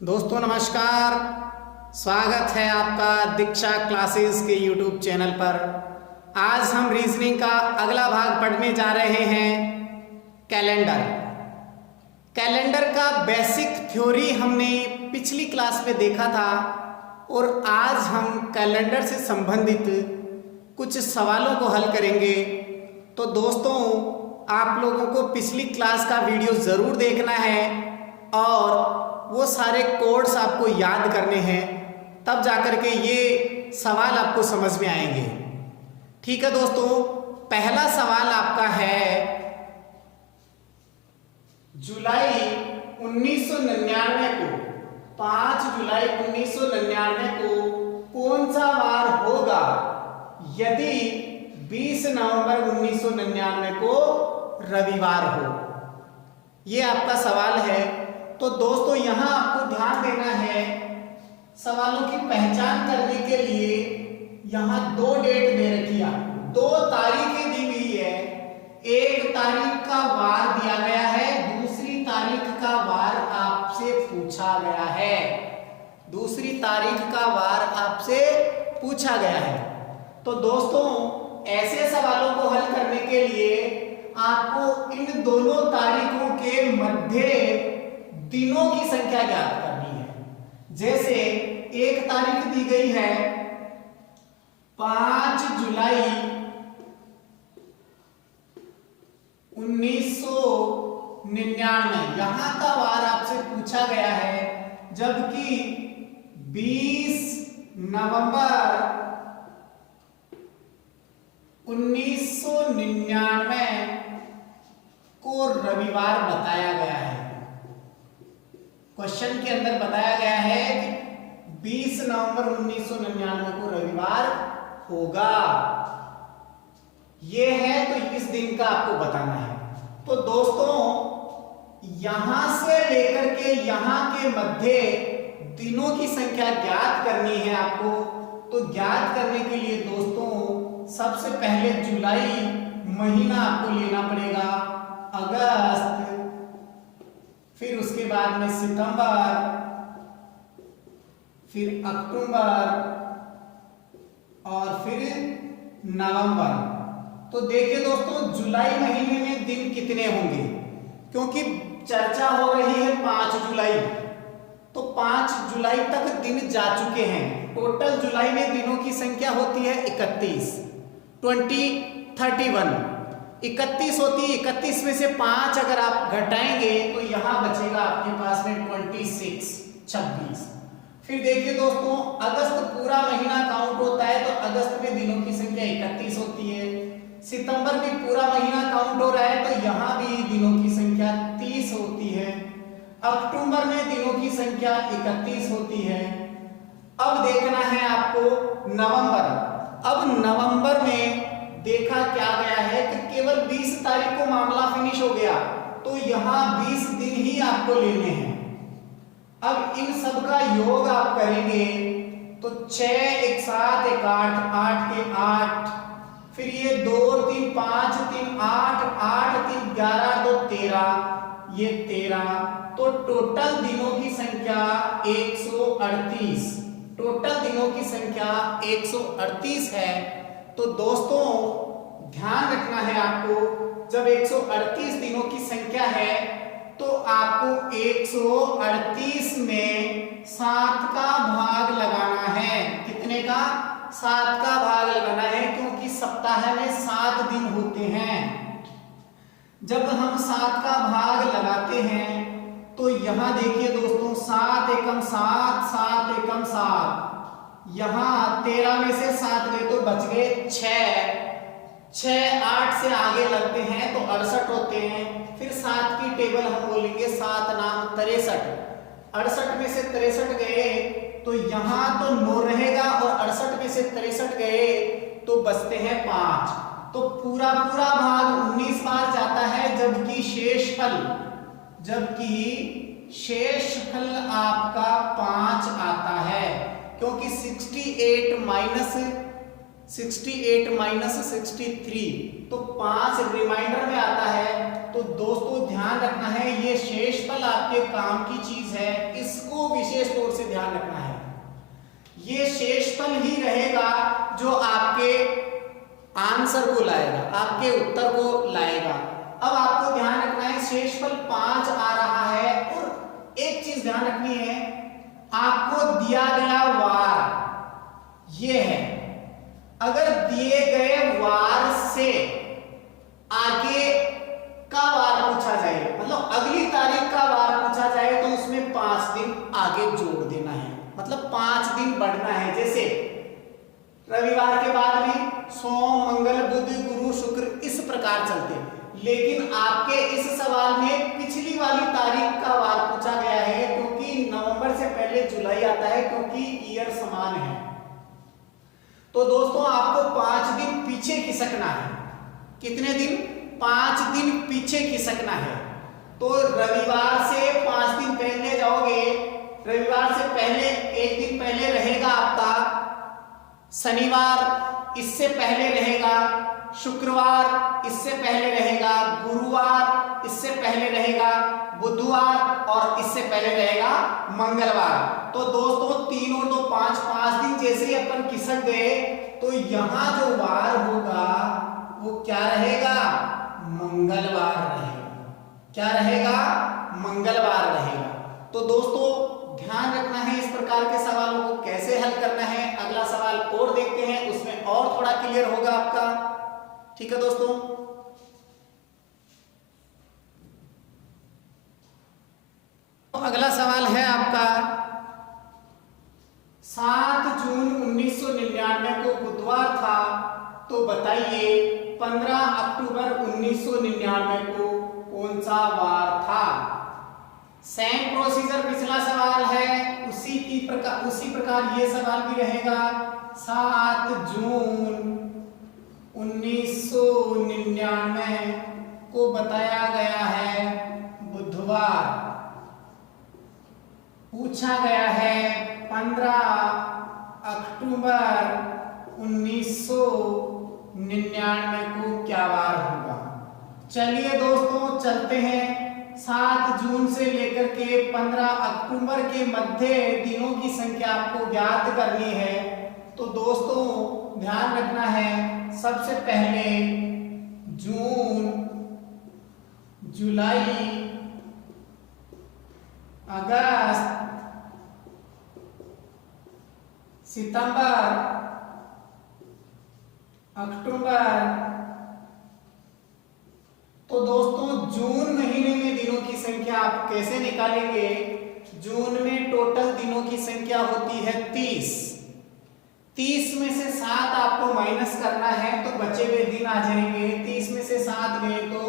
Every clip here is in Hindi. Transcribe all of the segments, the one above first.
दोस्तों नमस्कार। स्वागत है आपका दीक्षा क्लासेस के यूट्यूब चैनल पर। आज हम रीजनिंग का अगला भाग पढ़ने जा रहे हैं। कैलेंडर का बेसिक थ्योरी हमने पिछली क्लास में देखा था और आज हम कैलेंडर से संबंधित कुछ सवालों को हल करेंगे। तो दोस्तों आप लोगों को पिछली क्लास का वीडियो ज़रूर देखना है और वो सारे कोड्स आपको याद करने हैं, तब जाकर के ये सवाल आपको समझ में आएंगे। ठीक है दोस्तों, पहला सवाल आपका है जुलाई 1999 को 5 जुलाई 1999 को कौन सा वार होगा यदि 20 नवंबर 1999 को रविवार हो। ये आपका सवाल है। तो दोस्तों यहां आपको ध्यान देना है, सवालों की पहचान करने के लिए यहां दो डेट दे रखी है, दो तारीखें दी हुई है। एक तारीख का वार दिया गया है, दूसरी तारीख का वार आपसे पूछा गया है। दूसरी तारीख का वार आपसे पूछा गया है। तो दोस्तों ऐसे सवालों को हल करने के लिए आपको इन दोनों तारीखों के मध्य दिनों की संख्या ज्ञात करनी है। जैसे एक तारीख दी गई है 5 जुलाई 1999, यहां का वार आपसे पूछा गया है, जबकि 20 नवंबर 1999 को रविवार बताया गया है। क्वेश्चन के अंदर बताया गया है कि 20 नवंबर 1999 को रविवार होगा। यह है, तो इस दिन का आपको बताना है। तो दोस्तों यहां से लेकर के यहां के मध्य दिनों की संख्या ज्ञात करनी है आपको। तो ज्ञात करने के लिए दोस्तों सबसे पहले जुलाई महीना आपको लेना पड़ेगा, अगस्त, फिर उसके बाद में सितंबर, फिर अक्टूबर और फिर नवंबर। तो देखिए दोस्तों जुलाई महीने में दिन कितने होंगे, क्योंकि चर्चा हो रही है 5 जुलाई, तो 5 जुलाई तक दिन जा चुके हैं। टोटल जुलाई में दिनों की संख्या होती है 31 31 होती है। 31 में से 5 अगर आप घटाएंगे तो यहां बचेगा आपके पास में 26। फिर देखिए दोस्तों अगस्त पूरा महीना काउंट होता है, तो अगस्त में दिनों की संख्या 31 होती है। सितंबर भी पूरा महीना काउंट हो रहा है, तो यहां भी दिनों की संख्या 30 होती है। अक्टूबर में दिनों की संख्या 31 होती है। अब देखना है आपको नवंबर। अब नवंबर में देखा क्या गया है कि केवल 20 तारीख को मामला फिनिश हो गया, तो यहां 20 दिन ही आपको लेने हैं। अब इन सब का योग आप करेंगे तो 6 1 7 1 8 8 के 8, फिर ये 2 3 5 3 8 8 3 11 2 13, ये 13। तो टोटल दिनों की संख्या 138। टोटल दिनों की संख्या 138 है। तो दोस्तों ध्यान रखना है आपको, जब 138 दिनों की संख्या है तो आपको 138 में 7 का भाग लगाना है। कितने का? 7 का भाग लगाना है, क्योंकि सप्ताह में 7 दिन होते हैं। जब हम 7 का भाग लगाते हैं तो यहां देखिए दोस्तों 7 एकम 7 7 एकम 7, यहां 13 में से 7 गए तो बच गए 6 8 से आगे लगते हैं तो 68 होते हैं। फिर 7 की टेबल हम बोलेंगे 7 नाम 63। 68 में से 63 गए तो यहां तो 9 रहेगा और 68 में से 63 गए तो बचते हैं 5। तो पूरा भाग 19 बार जाता है, जबकि शेष फल आपका 5 आता है, क्योंकि 68 माइनस 63 तो 5 रिमाइंडर में आता है। तो दोस्तों ध्यान रखना है, ये शेषफल आपके काम की चीज है, इसको विशेष तौर से ध्यान रखना है। ये शेषफल ही रहेगा जो आपके आंसर को लाएगा, आपके उत्तर को लाएगा। अब आपको ध्यान रखना है शेषफल 5 आ रहा है, और एक चीज ध्यान रखनी है, आपको दिया गया वार ये है, अगर दिए गए वार से आगे का वार पूछा जाए, मतलब अगली तारीख का वार पूछा जाए, तो उसमें 5 दिन आगे जोड़ देना है, मतलब 5 दिन बढ़ना है। जैसे रविवार के बाद में सोम, मंगल, बुध, गुरु, शुक्र, इस प्रकार चलते हैं। लेकिन आपके इस सवाल में पिछली वाली तारीख का वार पूछा गया है, क्योंकि नवंबर से पहले जुलाई आता है, क्योंकि ईयर समान है। तो दोस्तों आपको 5 दिन पीछे खिसकना है। कितने दिन? 5 दिन पीछे खिसकना है। तो रविवार से 5 दिन पहले जाओगे, रविवार से पहले एक दिन पहले रहेगा आपका शनिवार, इससे पहले रहेगा शुक्रवार, इससे पहले रहेगा गुरुवार, इससे पहले रहेगा बुधवार, और इससे पहले रहेगा मंगलवार। तो दोस्तों 3 और 2 5 दिन जैसे ही अपन खिसक गए, तो यहां जो वार होगा वो क्या रहेगा? मंगलवार रहेगा। क्या रहेगा? मंगलवार रहेगा। तो दोस्तों ध्यान रखना है इस प्रकार के सवालों को कैसे हल करना है। अगला सवाल और देखते हैं, उसमें और थोड़ा क्लियर होगा आपका। ठीक है दोस्तों, तो अगला सवाल है आपका 7 जून 1999 को बुधवार था, तो बताइए 15 अक्टूबर 1999 को कौन सा वार था? सेम प्रोसीजर पिछला सवाल है, उसी प्रकार ये सवाल भी रहेगा। 7 जून 1999 को बताया गया है बुधवार, पूछा गया है 15 अक्टूबर 1999 को क्या वार होगा। चलिए दोस्तों चलते हैं। 7 जून से लेकर के 15 अक्टूबर के मध्य दिनों की संख्या आपको ज्ञात करनी है। तो दोस्तों ध्यान रखना है, सबसे पहले जून, जुलाई, अगस्त, सितंबर, अक्टूबर। तो दोस्तों जून महीने में दिनों की संख्या आप कैसे निकालेंगे? जून में टोटल दिनों की संख्या होती है 30। 30 में से 7 आपको माइनस करना है, तो बचे हुए दिन आ जाएंगे। 30 में से 7 गए तो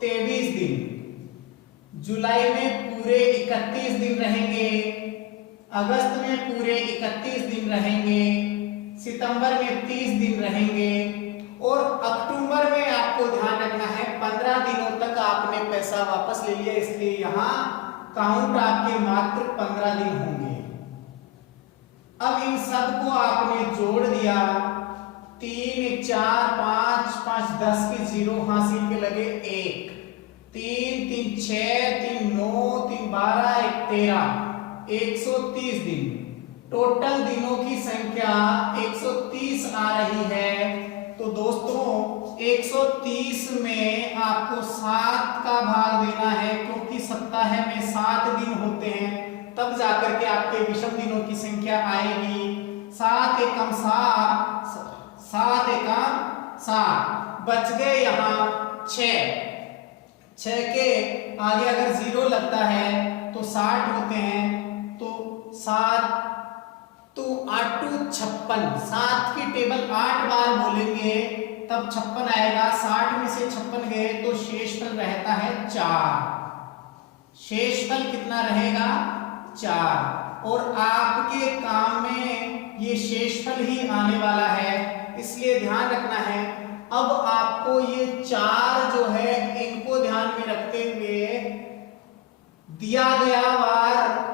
23 दिन। जुलाई में पूरे 31 दिन रहेंगे, अगस्त में पूरे 31 दिन रहेंगे, सितंबर में 30 दिन रहेंगे, और अक्टूबर में आपको ध्यान रखना है 15 दिनों तक आपने पैसा वापस ले लिया, इसलिए यहाँ काउंट आपके मात्र 15 दिन होंगे। अब इन सब को आपने जोड़ दिया, 3 4 5 5 10 के 0 हासिल के लगे 1, 3 3 6 3 9 3 12 1 13, 130 दिन। टोटल दिनों की संख्या 130 आ रही है। तो दोस्तों 130 में आपको 7 का भाग देना है, क्योंकि सप्ताह में 7 दिन होते हैं, तब जाकर के आपके विषम दिनों की संख्या आएगी। 7 एकम 7, 7 एकम 7, बच गए यहाँ 6। 6 के आगे अगर 0 लगता है तो 60 होते हैं, तो 7 तो 8 2 56, 7 की टेबल 8 बार बोलेंगे तब 56 आएगा। 60 में से 56 गए तो शेषफल रहता है 4। शेषफल कितना रहेगा? 4। और आपके काम में ये शेषफल ही आने वाला है, इसलिए ध्यान रखना है। अब आपको ये 4 जो है इनको ध्यान में रखते हुए दिया गया वार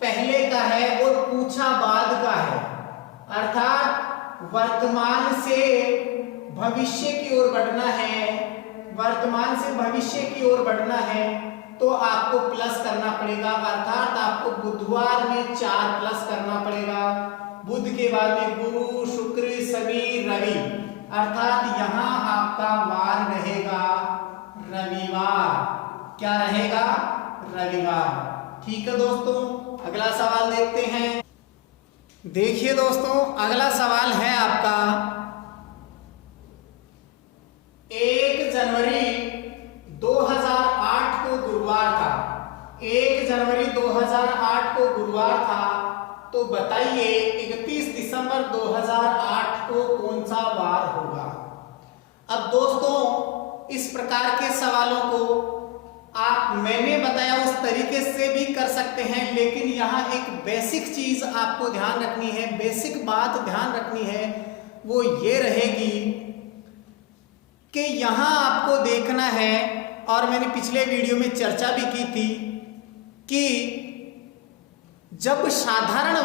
पहले का है और पूछा बाद का है, अर्थात वर्तमान से भविष्य की ओर बढ़ना है, वर्तमान से भविष्य की ओर बढ़ना है तो आपको प्लस करना पड़ेगा, अर्थात आपको बुधवार में 4 प्लस करना पड़ेगा। बुध के बाद में गुरु, शुक्र, शनि, रवि, अर्थात यहाँ आपका वार रहेगा रविवार। क्या रहेगा? रविवार। ठीक है दोस्तों, अगला सवाल देखते हैं। देखिए दोस्तों, अगला सवाल है आपका 1 जनवरी 2008 को गुरुवार था। 1 जनवरी 2008 को गुरुवार था, तो बताइए 31 दिसंबर 2008 को कौन सा वार होगा? अब दोस्तों, इस प्रकार के सवालों को आप मैंने बताया उस तरीके से भी कर सकते हैं, लेकिन यहाँ एक बेसिक चीज आपको ध्यान रखनी है, बेसिक बात ध्यान रखनी है, वो ये रहेगी कि यहाँ आपको देखना है, और मैंने पिछले वीडियो में चर्चा भी की थी कि जब साधारण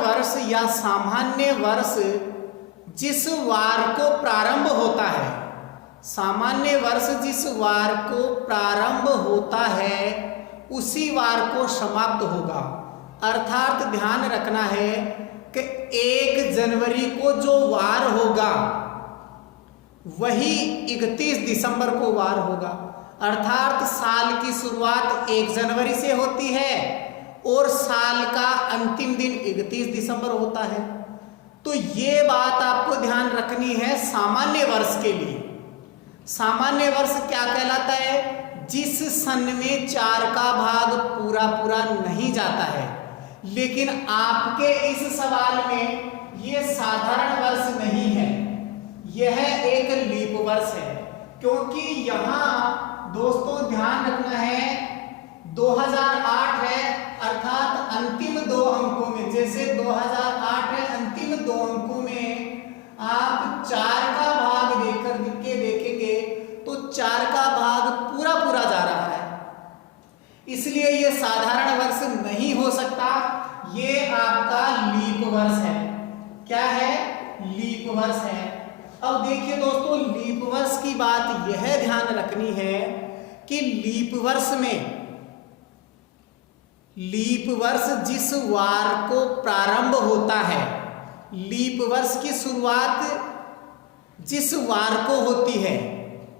वर्ष या सामान्य वर्ष जिस वार को प्रारंभ होता है, सामान्य वर्ष जिस वार को प्रारंभ होता है उसी वार को समाप्त होगा। अर्थात ध्यान रखना है कि 1 जनवरी को जो वार होगा वही 31 दिसंबर को वार होगा। अर्थात साल की शुरुआत 1 जनवरी से होती है और साल का अंतिम दिन 31 दिसंबर होता है। तो ये बात आपको ध्यान रखनी है सामान्य वर्ष के लिए। सामान्य वर्ष क्या कहलाता है? जिस सन में 4 का भाग पूरा नहीं जाता है। लेकिन आपके इस सवाल में ये साधारण वर्ष नहीं है, यह एक लीप वर्ष है, क्योंकि यहाँ दोस्तों ध्यान रखना है 2008 है, अर्थात अंतिम 2 अंकों में, जैसे 2008 है, अंतिम 2 अंकों में आप 4 का भाग देखेंगे तो 4 का भाग पूरा जा रहा है, इसलिए ये साधारण वर्ष नहीं हो सकता, ये आपका लीप वर्ष है। क्या है? लीप वर्ष है। अब देखिए दोस्तों, लीप वर्ष की बात यह ध्यान रखनी है कि लीप वर्ष जिस वार को प्रारंभ होता है, लीप वर्ष की शुरुआत जिस वार को होती है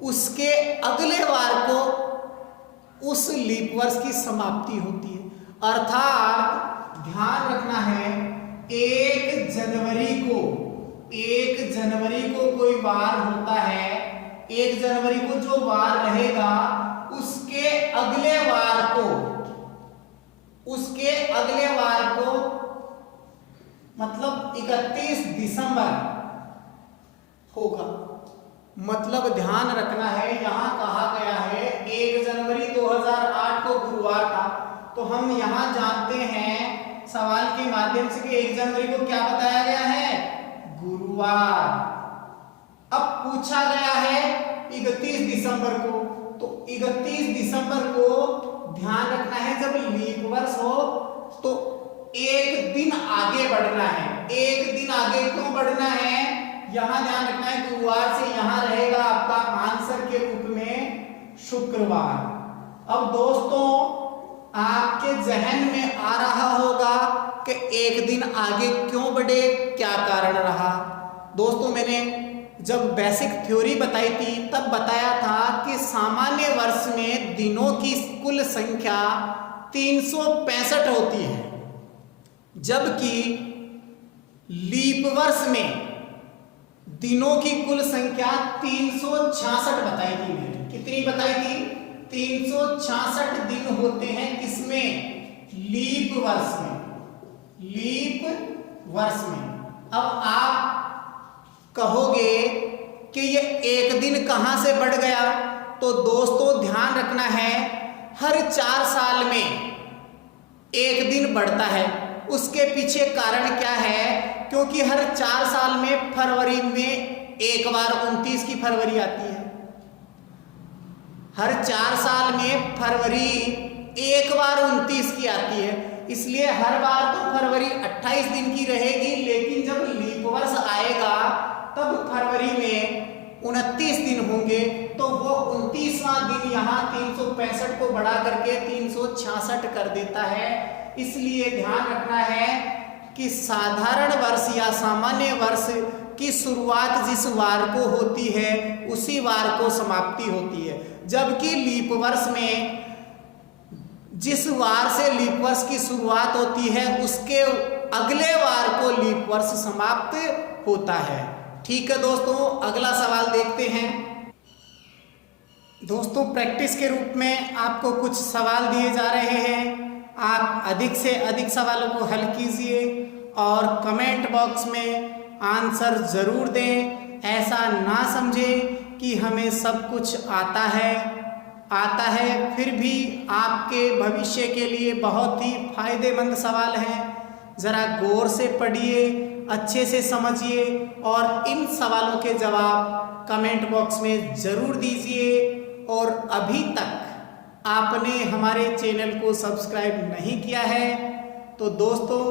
उसके अगले वार को उस लीप वर्ष की समाप्ति होती है। अर्थात ध्यान रखना है 1 जनवरी को कोई वार होता है, 1 जनवरी को जो वार रहेगा उसके अगले वार को मतलब 31 दिसंबर होगा। मतलब ध्यान रखना है, यहां कहा गया है 1 जनवरी 2008 को गुरुवार था, तो हम यहां जानते हैं सवाल के माध्यम से कि 1 जनवरी को क्या बताया गया है? गुरुवार। अब पूछा गया है 31 दिसंबर को, तो 31 दिसंबर को ध्यान रखना है जब लीप वर्ष हो तो 1 दिन आगे बढ़ना है। 1 दिन आगे क्यों बढ़ना है? यहां ध्यान रखना है गुरुवार से यहां रहेगा आपका आंसर के रूप में शुक्रवार। अब दोस्तों आपके जहन में आ रहा होगा कि 1 दिन आगे क्यों बढ़े, क्या कारण रहा? दोस्तों मैंने जब बेसिक थ्योरी बताई थी तब बताया था कि सामान्य वर्ष में दिनों की कुल संख्या 365 होती है, जबकि लीप वर्ष में दिनों की कुल संख्या 366 बताई थी मैंने। कितनी बताई थी? 366 दिन होते हैं किसमें? लीप वर्ष में। अब आप कहोगे कि ये 1 दिन कहां से बढ़ गया? तो दोस्तों ध्यान रखना है हर 4 साल में 1 दिन बढ़ता है। उसके पीछे कारण क्या है? क्योंकि हर 4 साल में फरवरी में एक बार 29 की फरवरी आती है। हर 4 साल में फरवरी एक बार 29 की आती है, इसलिए हर बार तो फरवरी 28 दिन की रहेगी, लेकिन जब लीप वर्ष आएगा तब फरवरी में 29 दिन होंगे तो वो 29वां दिन यहाँ 365 को बढ़ा करके 366 कर देता है। इसलिए ध्यान रखना है कि साधारण वर्ष या सामान्य वर्ष की शुरुआत जिस वार को होती है उसी वार को समाप्ति होती है, जबकि लीप वर्ष में जिस वार से लीप वर्ष की शुरुआत होती है उसके अगले वार को लीप वर्ष समाप्त होता है। ठीक है दोस्तों, अगला सवाल देखते हैं। दोस्तों प्रैक्टिस के रूप में आपको कुछ सवाल दिए जा रहे हैं, आप अधिक से अधिक सवालों को हल कीजिए और कमेंट बॉक्स में आंसर ज़रूर दें। ऐसा ना समझें कि हमें सब कुछ आता है फिर भी आपके भविष्य के लिए बहुत ही फायदेमंद सवाल हैं। ज़रा गौर से पढ़िए, अच्छे से समझिए और इन सवालों के जवाब कमेंट बॉक्स में ज़रूर दीजिए। और अभी तक आपने हमारे चैनल को सब्सक्राइब नहीं किया है तो दोस्तों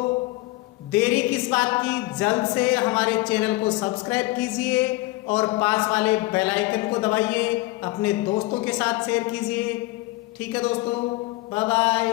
देरी किस बात की, जल्द से हमारे चैनल को सब्सक्राइब कीजिए और पास वाले बेल आइकन को दबाइए, अपने दोस्तों के साथ शेयर कीजिए। ठीक है दोस्तों, बाय बाय।